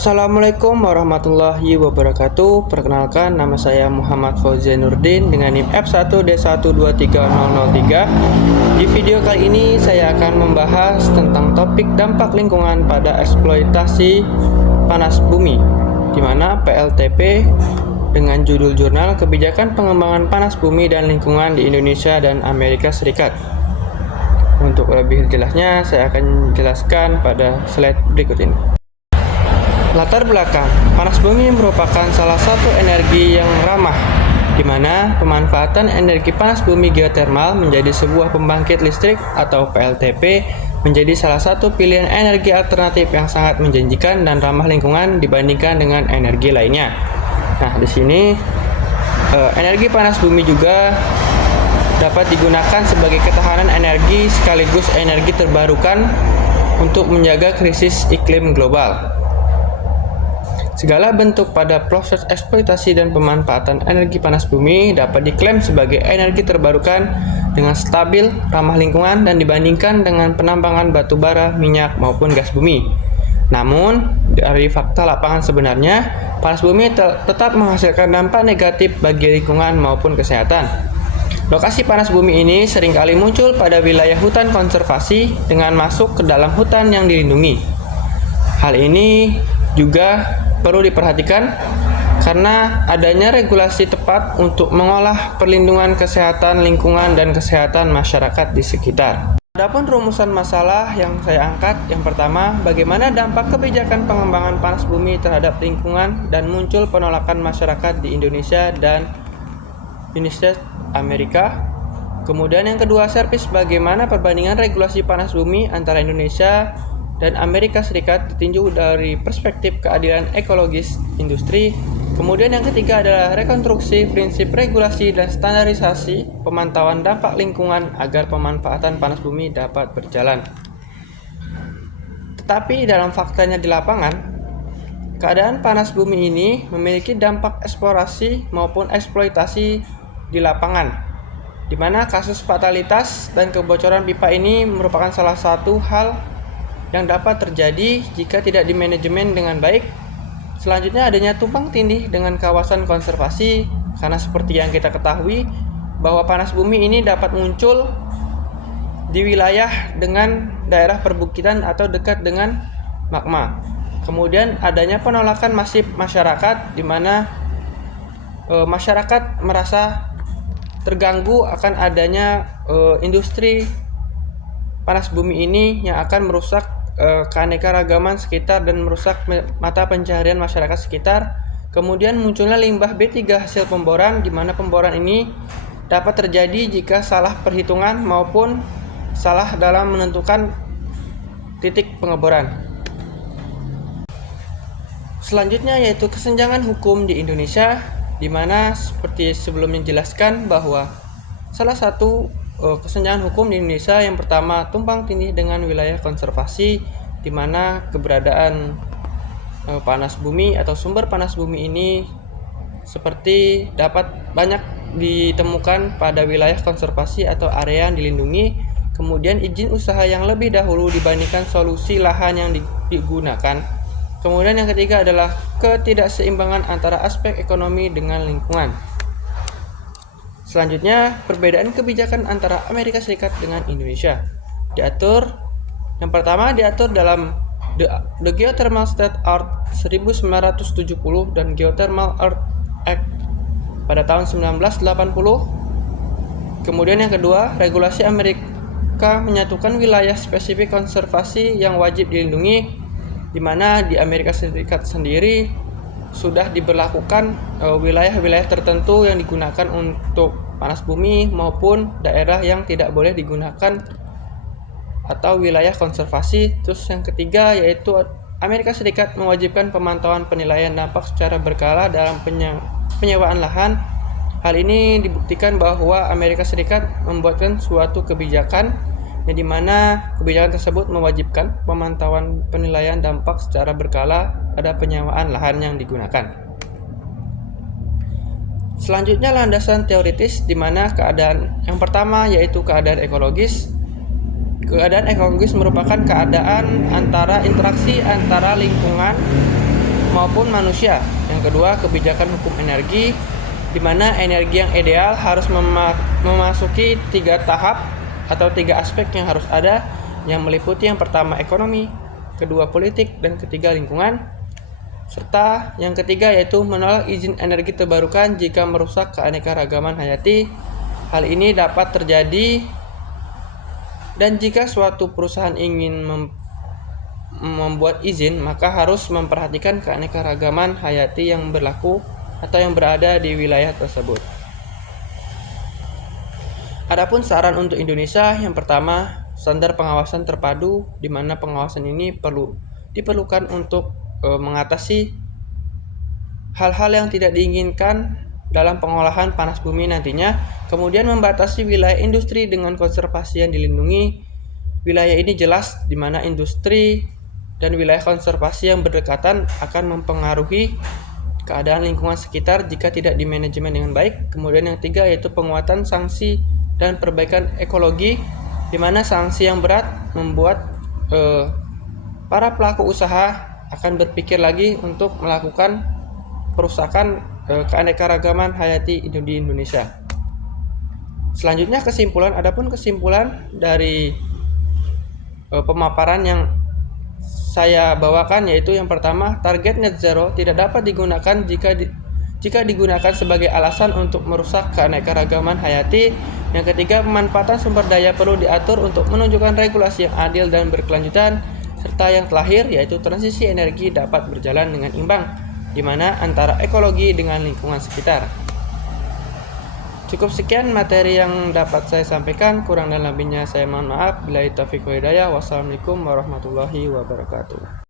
Assalamualaikum warahmatullahi wabarakatuh. Perkenalkan, nama saya Muhammad Fauzan Nurdin dengan NIM F1D123003. Di video kali ini saya akan membahas tentang topik dampak lingkungan pada eksploitasi panas bumi, di mana PLTP dengan judul jurnal Kebijakan Pengembangan Panas Bumi dan Lingkungan di Indonesia dan Amerika Serikat. Untuk lebih jelasnya, saya akan jelaskan pada slide berikut ini. Latar belakang, panas bumi merupakan salah satu energi yang ramah, di mana pemanfaatan energi panas bumi geotermal menjadi sebuah pembangkit listrik atau PLTP menjadi salah satu pilihan energi alternatif yang sangat menjanjikan dan ramah lingkungan dibandingkan dengan energi lainnya. Nah, di sini energi panas bumi juga dapat digunakan sebagai ketahanan energi sekaligus energi terbarukan untuk menjaga krisis iklim global. Segala bentuk pada proses eksploitasi dan pemanfaatan energi panas bumi dapat diklaim sebagai energi terbarukan dengan stabil, ramah lingkungan, dan dibandingkan dengan penambangan batu bara, minyak, maupun gas bumi. Namun, dari fakta lapangan sebenarnya, panas bumi tetap menghasilkan dampak negatif bagi lingkungan maupun kesehatan. Lokasi panas bumi ini seringkali muncul pada wilayah hutan konservasi dengan masuk ke dalam hutan yang dilindungi. Hal ini juga perlu diperhatikan karena adanya regulasi tepat untuk mengolah perlindungan kesehatan lingkungan dan kesehatan masyarakat di sekitar. Adapun rumusan masalah yang saya angkat, yang pertama, bagaimana dampak kebijakan pengembangan panas bumi terhadap lingkungan dan muncul penolakan masyarakat di Indonesia dan United States Amerika. Kemudian yang kedua, servis bagaimana perbandingan regulasi panas bumi antara Indonesia dan Amerika Serikat ditinjau dari perspektif keadilan ekologis industri. Kemudian yang ketiga adalah rekonstruksi prinsip regulasi dan standarisasi pemantauan dampak lingkungan agar pemanfaatan panas bumi dapat berjalan. Tetapi dalam faktanya di lapangan, keadaan panas bumi ini memiliki dampak eksplorasi maupun eksploitasi di lapangan, di mana kasus fatalitas dan kebocoran pipa ini merupakan salah satu hal yang dapat terjadi jika tidak dimanajemen dengan baik. Selanjutnya adanya tumpang tindih dengan kawasan konservasi, karena seperti yang kita ketahui bahwa panas bumi ini dapat muncul di wilayah dengan daerah perbukitan atau dekat dengan magma. Kemudian adanya penolakan masif masyarakat, di mana masyarakat merasa terganggu akan adanya industri panas bumi ini yang akan merusak keanekaragaman sekitar dan merusak mata pencaharian masyarakat sekitar. Kemudian munculnya limbah B3 hasil pemboran, di mana pemboran ini dapat terjadi jika salah perhitungan maupun salah dalam menentukan titik pengeboran. Selanjutnya yaitu kesenjangan hukum di Indonesia, di mana seperti sebelumnya dijelaskan bahwa salah satu kesenjangan hukum di Indonesia yang pertama tumpang tindih dengan wilayah konservasi, di mana keberadaan panas bumi atau sumber panas bumi ini seperti dapat banyak ditemukan pada wilayah konservasi atau area yang dilindungi. Kemudian izin usaha yang lebih dahulu dibandingkan solusi lahan yang digunakan. Kemudian yang ketiga adalah ketidakseimbangan antara aspek ekonomi dengan lingkungan. Selanjutnya, perbedaan kebijakan antara Amerika Serikat dengan Indonesia. Yang pertama diatur dalam The Geothermal State Act 1970 dan Geothermal Earth Act pada tahun 1980. Kemudian yang kedua, regulasi Amerika menyatukan wilayah spesifik konservasi yang wajib dilindungi, di mana di Amerika Serikat sendiri sudah diberlakukan wilayah-wilayah tertentu yang digunakan untuk panas bumi maupun daerah yang tidak boleh digunakan atau wilayah konservasi. Terus yang ketiga yaitu Amerika Serikat mewajibkan pemantauan penilaian dampak secara berkala dalam penyewaan lahan. Hal ini dibuktikan bahwa Amerika Serikat membuatkan suatu kebijakan yang dimana kebijakan tersebut mewajibkan pemantauan penilaian dampak secara berkala pada penyewaan lahan yang digunakan. Selanjutnya landasan teoritis, di mana keadaan yang pertama yaitu keadaan ekologis. Keadaan ekologis merupakan keadaan antara interaksi antara lingkungan maupun manusia. Yang kedua, kebijakan hukum energi, di mana energi yang ideal harus memasuki 3 tahap atau 3 aspek yang harus ada, yang meliputi yang pertama ekonomi, kedua politik, dan ketiga lingkungan. Serta yang ketiga yaitu menolak izin energi terbarukan jika merusak keanekaragaman hayati. Hal ini dapat terjadi dan jika suatu perusahaan ingin membuat izin, maka harus memperhatikan keanekaragaman hayati yang berlaku atau yang berada di wilayah tersebut. Adapun saran untuk Indonesia, yang pertama, standar pengawasan terpadu, di mana pengawasan ini diperlukan untuk mengatasi hal-hal yang tidak diinginkan dalam pengolahan panas bumi nantinya. Kemudian membatasi wilayah industri dengan konservasi yang dilindungi. Wilayah ini jelas di mana industri dan wilayah konservasi yang berdekatan akan mempengaruhi keadaan lingkungan sekitar jika tidak dimanajemen dengan baik. Kemudian yang tiga yaitu penguatan sanksi dan perbaikan ekologi, di mana sanksi yang berat membuat para pelaku usaha akan berpikir lagi untuk melakukan perusakan keanekaragaman hayati di Indonesia. Selanjutnya adapun kesimpulan dari pemaparan yang saya bawakan yaitu yang pertama, target net zero tidak dapat digunakan jika digunakan sebagai alasan untuk merusak keanekaragaman hayati. Yang ketiga, pemanfaatan sumber daya perlu diatur untuk menunjukkan regulasi yang adil dan berkelanjutan. Serta yang terakhir yaitu transisi energi dapat berjalan dengan imbang, di mana antara ekologi dengan lingkungan sekitar. Cukup sekian materi yang dapat saya sampaikan, kurang dan lebihnya saya mohon maaf. Billahi taufiq wal hidayah. Wassalamualaikum warahmatullahi wabarakatuh.